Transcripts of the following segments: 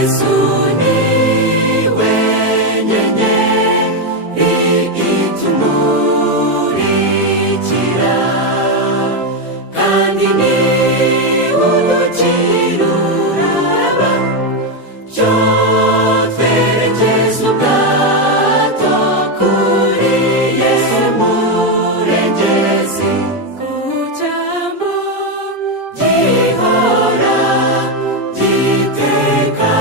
Yesu niwe nyenyeri itumurikira, kandi niwe urukira ururabo, byo twerekeza ubwato kuri Yesu murengezi, ku cyambu gihora gitekanye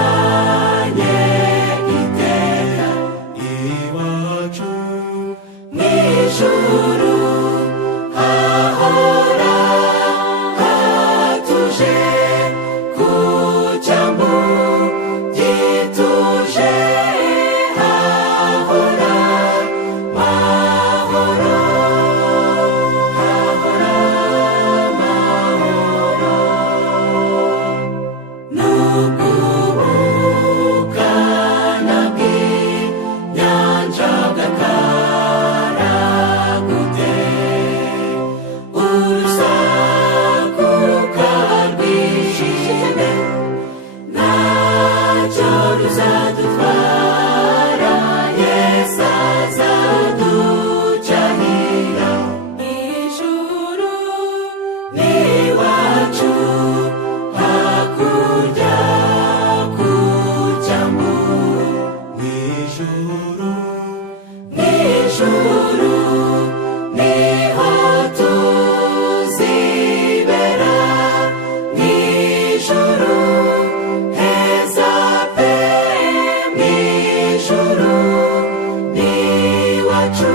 iteka, iwacu mw'ijuru hahora hatuje, ku cyambu gituje hahora mahoro, hahora mahoro. Nubwo ubukana bw'inyanja bwakara gute, urusaku rukaba rwinshi, ntacyo ruzadutwara, Yesu azaducahira. Ijuru ni iwacu, hakurya ku cyambu, mw'ijuru niho tuzibera, mw'ijuru heza pe, mw'ijuru ni iwacu.